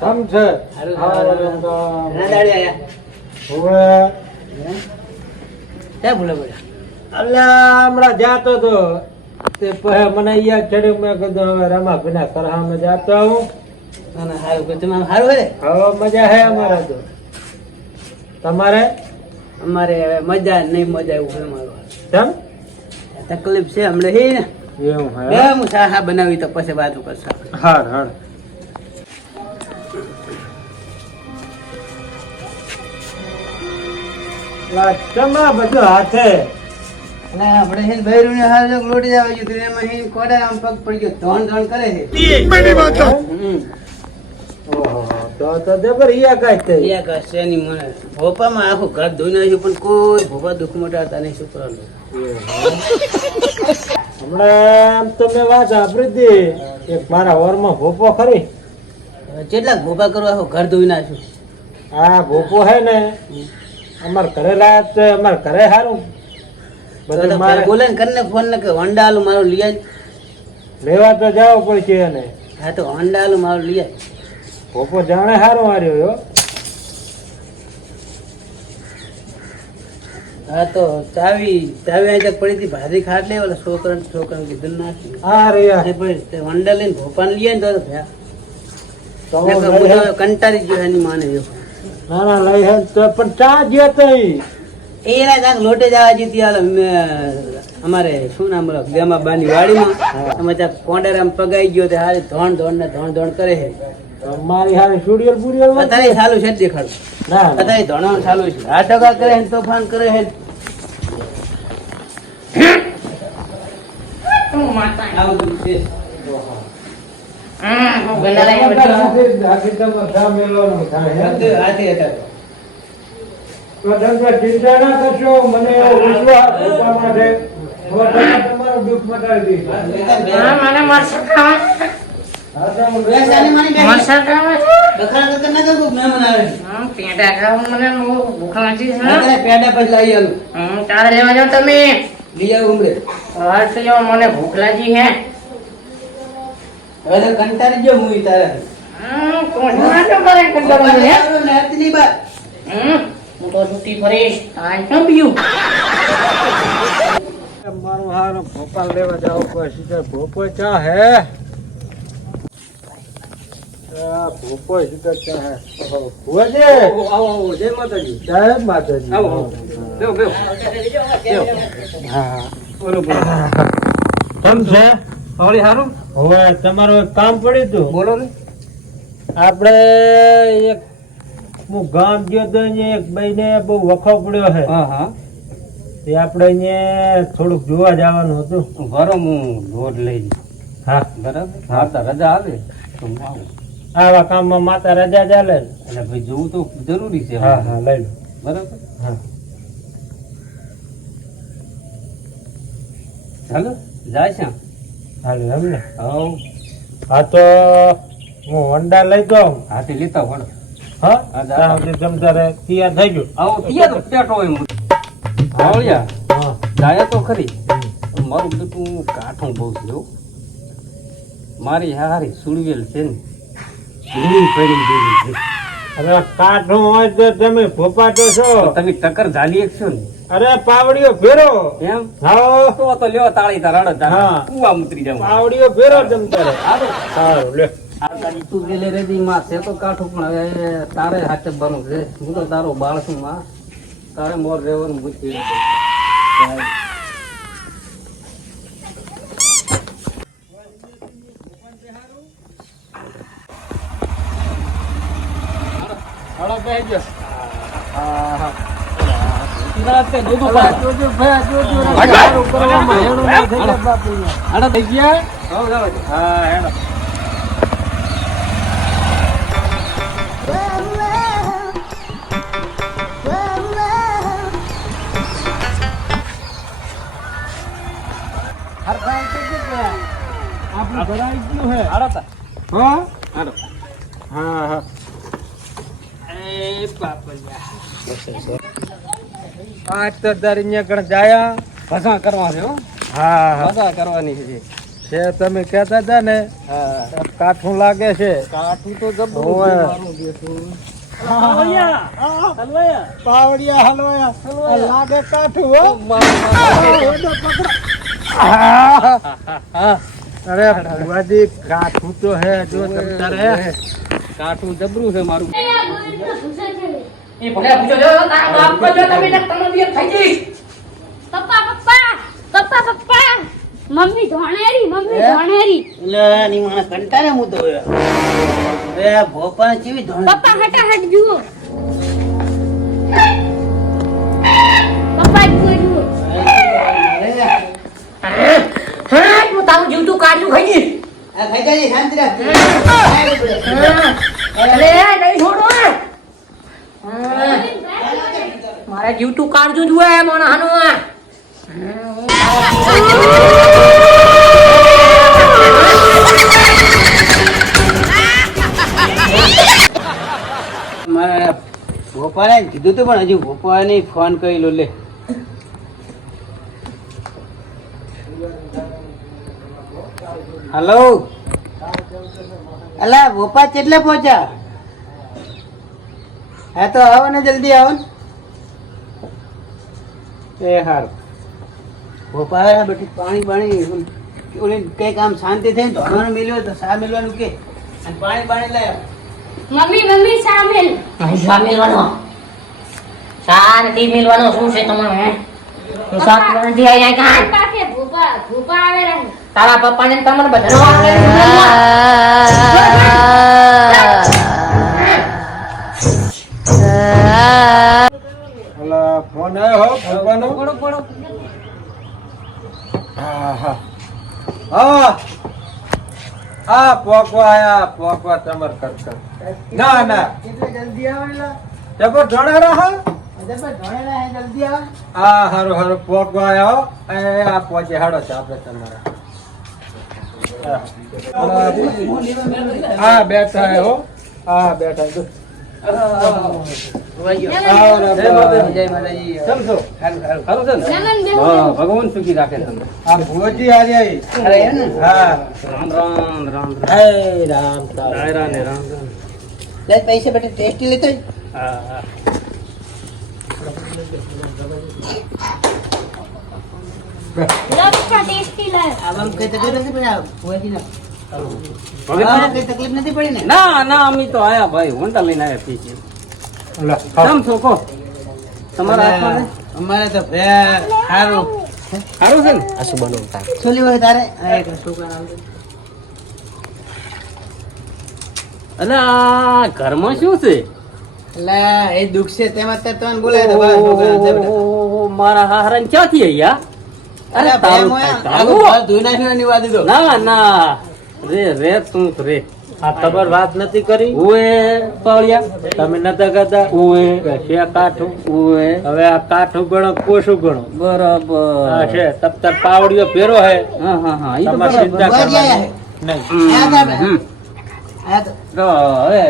કેમ છે? ક્યાં ભૂલા પડ્યા? અલ્યા હમણાં જાતો તો. તે પછી મને યાદ ચડ્યું મેં કીધું હવે રમાભીના કરહામાં જાતો આવું. અને ના હારું કે તમે આમ હારું હે? હવે મજા હે અમારે તો. તમારે? અમારે હવે મજા નહીં મજા એવું છે મારું કેમ? તકલીફ છે હમણાં હે? ને એવું બે હું સાહા બનાવી તો પછી વાતો કરશો હાર હાર. ચમા બધું હાથે. અને આપણે હે બૈરું ને હાલ લોટી જાવ જો એમાં હે કોડા આમ પગ પડી ગયો ધોણ ધોણ કરે છે. તો તો જબર ઈયા કાંઈ તે. યા છે ની મને ભોપામાં આખું ઘર ધોઈ નાખ્યું પણ કોઈ ભોપા દુઃખ મટાડતા નહીં છોકરાનું હમણાં આમ તો મેં વાત સાંભળી હતી. એક મારા ઓરમાં ભોપો ખરી. કેટલાક ભોપા કરવા આખું ઘર ધોઈ નાખ્યું આ ભોપો હે ને અમાર ઘરે લાયા તો અમાર ઘરે સારું બધા મારે બોલે ને કરીને ફોન ને કે હોન્ડાલું મારું લઈ આય લેવા તો જાવ પડશે એને. હા તો હોન્ડાલું મારું લઈ આય ભોપો જાણે સારું હાર્યો હો તો ચાવી ચાવી પડી હતી ભારી ખાટ લે ઓલા છોકરા કીધું નાખી. આ લઈને ને તો કંટાળી ગયો એની માને ના ના લઈ હે તો પણ ચા ગયો તો એ એના કાંક લોટે જવા જીતી અમારે શું નામ બોલો ગેમા બાની વાડીમાં અમે ત્યાં કોંડેરામ પગાઈ ગયો તે હારી ધોણ ધોણ ને ધોણ ધોણ કરે છે. મારી હારે સ્ટુડિયો નથી. અત્યારે ચાલુ છે દેખાડ ના. અત્યારે ધોણ ચાલુ છે આ ટકા કરે હે તોફાન કરે છે છે હે. તું માતા તો તમે ચિંતા ના કરશો મને વિશ્વાસ માટે તમારું દુઃખ મટાડી માની મને ભૂખ લાગી હે હવે તો કંટાળી ગયો હું મને, હે? તો છૂટી ફરીશ આ કેમ પીયું મારું હારું ભોપાલ લેવા જાવ પછી ભોપો ચા હે. ભોપો સીધા ચા ભુવાજી! આવો, આવો, આવો. જય માતાજી. જય માતાજી આવો, આવો. બેહો, બેહો. બેહો. હા બોલો, બોલો. કેમ છે હોળી હારું? હવે તમારું એક કામ પડ્યું હતું બોલો ને. આપણે એક હું ગામ ગયો તો અહીંયા એક ભાઈને બહુ વખો પડ્યો છે હા, હા. તે આપણે અહીંયા થોડુંક જોવા જવાનું હતું ભરો હું લોટ લઈ લઈશ. હા બરાબર હા તો રજા આવે તો હું આવું. આવા કામમાં માતા રજા ચાલે એટલે ભાઈ જોવું તો જરૂરી છે. હા હા લઈ લો. બરાબર? હા. ચાલો જાય છે. હાલે એમને હવ. હા તો હું હોન્ડા લઈ દઉં હાથે લેતા વળો હા? હા, તૈયાર થઈ ગયું. આવો તો પેટો હોય. હા. જાય તો ખરી. મારું બેટું કાઠું બહુ છે મારી હારી સુડવેલ છે ને. લીલી પડી ગયેલી છે? હવે કાઠું હોય તો તમે ફોપાટો છો. તમે ટક્કર ઝાલી એક છો ને? અરે પાવડીઓ ફેરો. એમ? હા. તો તો લ્યો તાળી તાર રડત તાર. કુવા ઉતરી જાવ પાવડીઓ ફેરો તમ તારે. સારું લે તું ગેલે રેડી માં છે તો કાઠું પણ હવે તારે હાથે બનવું છે. હું તો તારો બાળ છું માં. તારે મોર રહેવાનું પૂછી હાલો બેહી ગયો હા હા બાપુ. થઈ ગયા હા હેડો તો અહીંયા જાયા ભસા કરવા છે હા. હા ભસા કરવાની છે છે તમે કહેતા હતા ને કાઠું લાગે છે. કાઠું તો જબરું. પાવડિયા હલવાયા. લાગે કાઠું અરે ભુવાજી કાઠું તો હે જો તમ તારે કાઠું જબરું છે મારું. એ ભલે પૂછો જો તારા બાપ કો જો તમે ને તમને બી થઈ જઈશ પપ્પા પપ્પા પપ્પા પપ્પા. મમ્મી ધોણેરી મમ્મી? ધોણેરી. એટલે ની મને કંટાળે હું તો હવે ભોપાને કેવી ધોણ? પપ્પા હટા હટ જુઓ. પપ્પા જુઓ જુઓ. હા? હું? તારું જીવતું કાઢ્યું ખાઈ જઈશ આ ખાઈ જાજે, શાંતિ રાખ. અરે નહીં છોડો. મારે જીવતું કાઢજો જુએ મને હાનું આ ભોપાલે કીધું તું પણ હજુ ભોપાને ફોન કરી લો. લે હલો અલા ભોપા કેટલે પહોંચ્યા? હા તો આવો ને જલ્દી આવો ને. એ હારું. ભોપા આવ્યા બેઠી પાણી પાણી ઓલી કંઈક આમ શાંતિ થઈને ધોવાનું મિલ્યો તો શા મિલવાનું કે? અને પાણી પાણી લઈ મમ્મી મમ્મી શા મિલ. શા મિલવાનો? શાંતિ મિલવાનો શું છે તમારે હે? હું સાત વર્ષથી અહીંયા કાં પાસે ભૂપા ભૂપા આવે રહે તારા પપ્પાને ને તમારે બધાનો ફોન આવ્યો હો ભગવાનો? હા હા. હા. હા પોકવા આયા પોકવા તમાર કરકર. ના ના. કેટલે જલ્દી આવેલા. જબર જોડે રહો જબર ધોળેલા હે જલ્દી આવો. હા હારું હારું. પોકવા આયા હો. એ આ પહોંચે હાડો છે આપણે તમારા. હા બેઠા હે હો. હા બેઠા જો. આવો ને જય માતાજી, જય માતાજી. કેમ છો? સારું, સારું. સારું છે ને? જમન બેહો હા, ભગવાન સુખી રાખે તમને આ ભુવજી હારી આવી અરે એમ ને? હા રામ રામ રામ રામ હે રામ રામ રાયરા ને રામ રામ લે પૈસા બેટા ટેસ્ટી લેતો જ. હા હા લપકા ટેસ્ટી લાવ આવામાં કઈ તકલીફ નથી પડી આ ભુવાજીને? હવે? તકલીફ નથી પડી ને? ના ના અમે તો આયા ભાઈ હોન્ડા લઈને આયા પી છીએ લા, ખાઓ. કેમ છો કહો? તમારા હાથમાં અમારે તો સારું સારું છે ને? છોલી હોય તારે? આ એક છોકરા આવે. અને આ ઘરમાં શું છે? એટલે એ દુઃખ છે તેમાં તે તને બોલાય તો મારા હારા ક્યાંથી આયા? અરે તારું ધોઈ નાખ્યું. ના ના. રે રે તું રે. આ ખબર વાત નથી કરી? ઉએ પાવડિયા તમે નતા કહેતા? ઉએ કે છે કાઠું? ઉએ હવે આ કાઠું ગણો કોશું ગણો. બરાબર. હા છે તબ તક પાવડીઓ ફેરો હે. હા હા હા ઈ તો બરાબર. ચિંતા કરવાની. નહીં. તા તો. તો હવે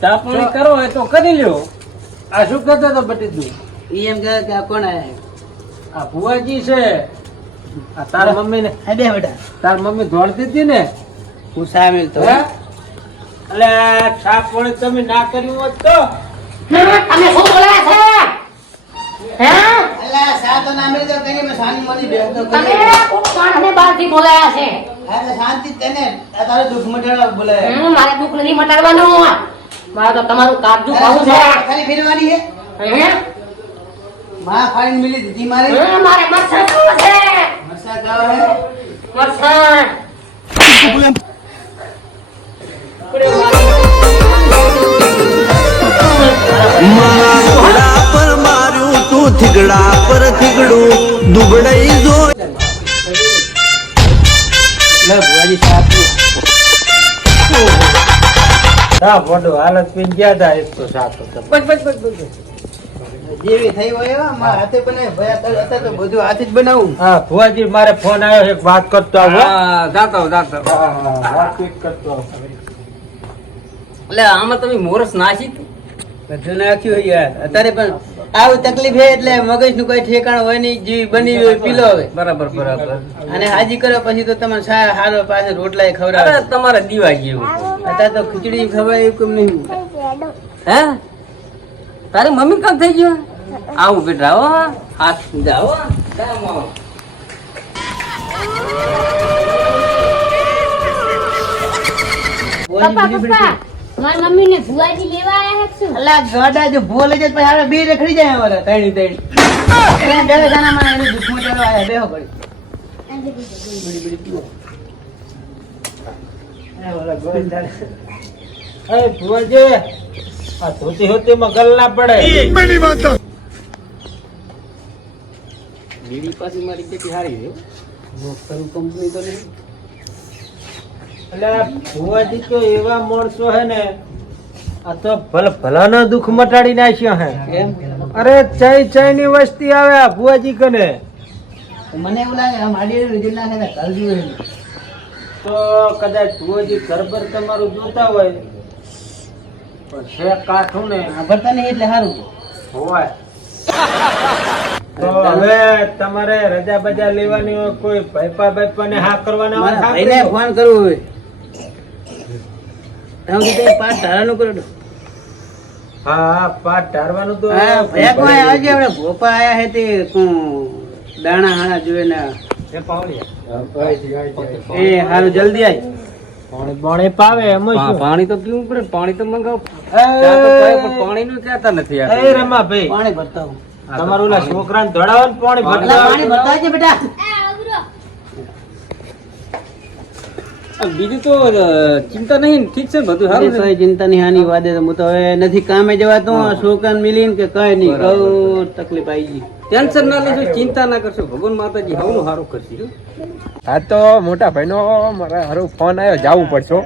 તાપણી કરો હોય તો કરી લ્યો. આ શું કહેતો તો? બટીતું ઈ એમ કહે કે આ કોણ આ ભુવાજી છે. તાર મમ્મી ને આ બે બેટા. તાર મમ્મી દોડતી હતી ને? હું સામેલ તો. હે? એટલે છાપ વળી તમે ના કર્યું હોત તો? તમે શું બોલ્યા છે? હે? અલા સા તો ના મળી તો કરી મેં સાની મળી બેસતો તમે કરી. કોણ માણસને બહારથી બોલાયા છે. હા તો શાંતિ તેને. આ તારો દુઃખ મટાડવા બોલાય. હમ, મારે દુઃખ નથી મટાડવાનું. મારે તો તમારું કાબજુ ખાવું છે. ખાલી ફેરવાની મારે હે? માં ફાડીને મિલી દીધી મારે. મારે ખાવું છે. ઘોડા પર થીગડા દુબળાઈ જો ભુવાજી સાહેબ હાલત પીન ગયા હતા એક તો સાતો બસ બસ બસ બસ. જેવી થઈ હોય મારા હાથે બનાવી ભાઈ અત્યારે અત્યારે તો બધું હાથે જ બનાવું. હા ભુવાજી મારે ફોન આવ્યો એક વાત કરતો આવો. જાતો જાતો. હા, હા, કરતો એટલે આમાં તમે મોરસ નાસી બધું નાખ્યું યાર. અત્યારે પણ આવું તકલીફ છે એટલે મગજનું કઈ ઠેકાણ હોય નહીં જેવી બની હોય પીલો હોય બરાબર બરાબર. અને હાજી કરો પછી તો તમારે સા હારો પાસે રોટલા ખવડાવે તમારે દીવા જેવું. અત્યારે તો ખીચડી ખવાય એવું કેમ નહીં? હે? તારી મમ્મી કામ થઈ ગયો? આવું બેટા હો હાથ જાઓ. પપ્પા પપ્પા મારી મમ્મી ને ભુવાજી લેવા આયા છે અલા ગાડા જો ભૂલ જાય પછી હારે બે રખડી જાય અમારે એને બે ગાનામાં એને દુઃખમાં ચાલો આયા બેહો પડી બીડી બીડી પીવો. એ ઓલા ગોવિંદા. એ ભુવાજી. આ ધોતી હોતીમાં ગલ ના પડે. બીડી પાછી મારી કેટલી હારી છે. કંપની તો નહીં. એટલે ભુવાજી તો એવા માણસો હે ને આ તો ભલ ભલાનો દુઃખ મટાડી નાખ્યો હે. અરે ચઈ ચઈ ની વસ્તી આવે આ ભુવાજી કને. મને એવું લાગે આમ આડી રીજન નાખે ને કાલ જીવે તો કદાચ ભુવાજી ઘરબર તમારું જોતા હોય પણ છે કાઠું ને. સાંભળતા નહીં એટલે સારું હોય. તો હવે તમારે રજા બજા લેવાની હોય કોઈ ભાઈપા ભાઈપા ને હા કરવાના હોય ભાઈને ફોન કરવો હોય. તમે કીધું પાંચ ધારાનું કરો હા હા પાટ ઢારવાનું તો કોઈ આવજે આપણે ભોપા આયા હે તે દાણા હાણા જોવે ને એ પાવડિયા. એ હારું જલ્દી આય. પાણી પાણી પાવે એમ પાણી તો પીવું પડે પાણી તો મંગાવ. પાણી નું કહેતા નથી આ. રમા ભાઈ. પાણી ભરતા હું. તમારું ઓલા છોકરાને દોડાવો ને પાણી ભરતા પાણી ભરતા છે બેટા. બીજું તો ચિંતા નહીં ઠીક છે ને બધું સારું છે. ચિંતા નહીં હાની વાદે તો હું તો હવે નથી કામે જવાતું આ છોકરાને મિલીને કે કઈ નહીં બહુ તકલીફ આવી ગઈ. ટેન્શન ના લેશો ચિંતા ના કરશો. ભગવાન માતાજી હવનું સારું કરશે હો. તો મોટા ભાઈ નો મારા હારું ફોન આવ્યો જવું પડશે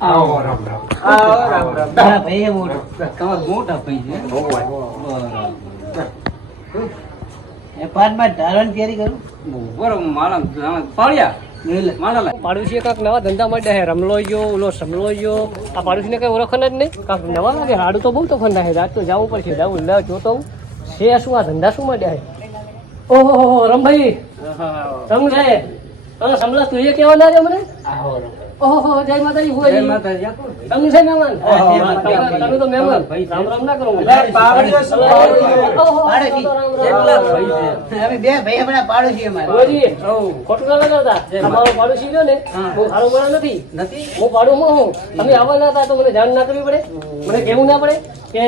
આવો રામ રામ રામ રામ ભાઈ મોટો તમારા મોટા ભાઈ છે એ પાંચ પાંચ ધારવાની કેરી? કરું બરોબર માળા આમાં પાળ્યા. પાડોશીએ કાંક નવા ધંધા માંડ્યા હે રમલો ગયો ઓલો સમલો ગયો. આ પાડોશીને કઈ ઓળખણ જ નહીં? કાંક નવા લાગે હાડું તો બહુ તોફાન નાખે રાત તો જવું પડશે જવું લે જોતો હું. છે શું આ ધંધા શું માંડ્યા હે ઓહો હો હો, રમભાઈ રમ છે. તમે સમલા તું એ કેવા ના રે મને ઓહો જય માતાજી જય માતાજી. તમે છે મહેમાન. તમે તો મહેમાન. રામ રામ ના કરો પાવડીઓ ઓહો, પાડોશી. કેટલા ભાઈ છે. અમે બે ભાઈ આપણા પાડોશી અમારે. ભુવાજી ખોટું ના લગાવતા. તમારો પાડોશી રહ્યો ને હા. બહુ સારો માણસ નથી. નથી? હું પાડું માં હું. તમે આવવાના હતા તો મને જાણ ના કરવી પડે. મને કેવું ના પડે કે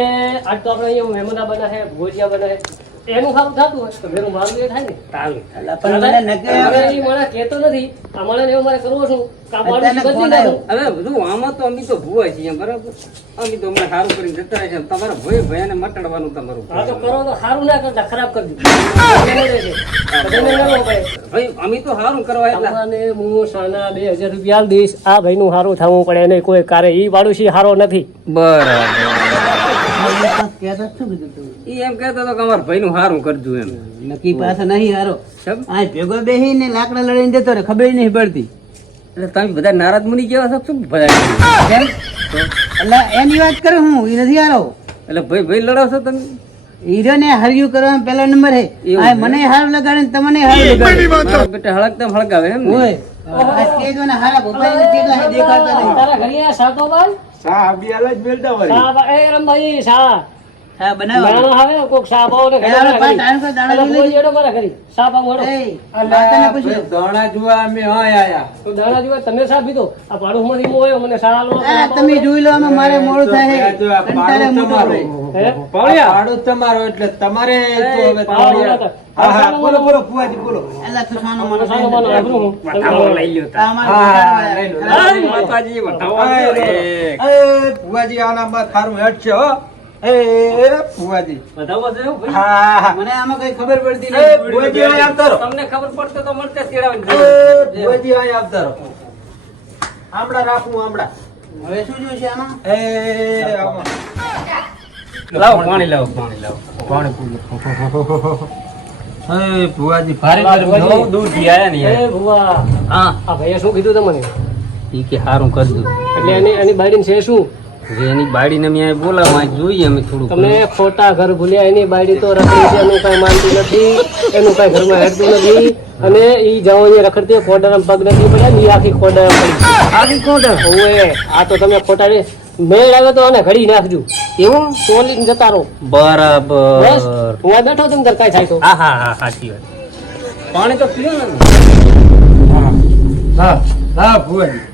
આજ તો આપણે અહીંયા મહેમાન બના છે ભોજિયા બના છે. એનું સારું થતું હોય તો મેરું મારું એ થાય ને. પણ મને મને કહેતો નથી. અમારે એવું મારે કરવું છું કામ બદલી નાખું. હવે બધું આમાં તો અમે તો ભૂવા છીએ બરાબર? અમે તો હમણાં સારું કરીને જતા રહે છે તમારા ભય ભયાને મટાડવાનું તમારું હા તો કરો તો સારું ના કરતા ખરાબ કરી દીધું. ભાઈ અમે તો સારું કરવા એટલે. હું સાના બે હજાર રૂપિયા દઈશ. આ ભાઈનું સારું થવું પડે નહીં કોઈ કારે. ઈ છે સારો નથી. બરાબર. કહેતા શું કીધું તું? એમ કહેતો હતો કે અમારા ભાઈનું હારું કરજો એમ. નક્કી પાસે નહીં હારો. આ ભેગો બેહીને લાકડા લડીને જતો રે ખબર નહીં પડતી. એટલે તમે બધા નારાજ મુનિ કેવા છો? શું બધા એટલે એની વાત કરું હું એ નથી હારો. એટલે ભાઈ ભાઈ લડાવશો તમે? હીરો ને હાર્યું કરવા પહેલો નંબર હે. આ મને હારું લગાડે ને તમને હાર લગાડે. બેટા હળકતા હળગાવે એમ ને? ઓય આ સ્ટેજવાળા હારા ભોપાઈના કેટલા નહીં. તારા ઘરે સાતો બાલ સા બિયાલ જ મેળતા હોય. સા એ રમભાઈ સા આવે મારા ઘરે. દાણા જોવા અમે આયા. તો દાણા જેવા તમે પીધો. આ હું આવ્યો, મને તમે જોઈ લો મારે મોડું થાય. પાડું તમારું. હે? પાડું તમારું એટલે તમારે તો હવે પાવડિયા. પાવડિયા. હા હા બોલો બોલો ફુવાજી બોલો. અલા, તું સાનો માનો સાનો માનો આબરૂ વટાવો લઈ લ્યો આ હા, લઈ લો. માતાજી વટાવો. એ ફુવાજી આના માં થારું હેડ છે હો. પાણી લાવો પાણી લાવો. પાણી હે ભુવાજી ભારે ગરમી. ભુવાજી. બહુ આયા ને એ ભુવા હા. આ ભાઈએ શું કીધું તમને? ઈ કે સારું કરજો એટલે એની એની બાયડીને છે શું? એની બાળીને અમે બોલાવવા જોઈએ અમે થોડું તમે ખોટા ઘર ભૂલ્યા એની બાડી તો રખડી છે એનું કઈ માનતી નથી એનું કઈ ઘરમાં હેડતું નથી. અને ઈ જાઓ અહીંયા રખડતી ખોડામાં પગ નથી પડ્યા ની આખી ખોડા આખી ખોડા ઓએ આ તો તમે ખોટા રે. મેળ આવ્યો તો અને ઘડી નાખજો. એવું? ચોલી જતા રહો. બરાબર. બસ હું આ બેઠો તમે તાર કાંઈ થાય તો. હા હા હા સાચી વાત. પાણી તો પીઓ ને. હા હા ભુવાજી.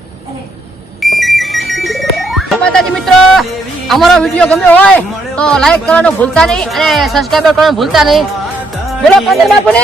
માતાજી મિત્રો. અમારો વીડિયો ગમ્યો હોય તો લાઈક કરવાનું ભૂલતા નહીં અને સબસ્ક્રાઈબ કરવાનું ભૂલતા નહીં. બોલો પંદર બાપુને.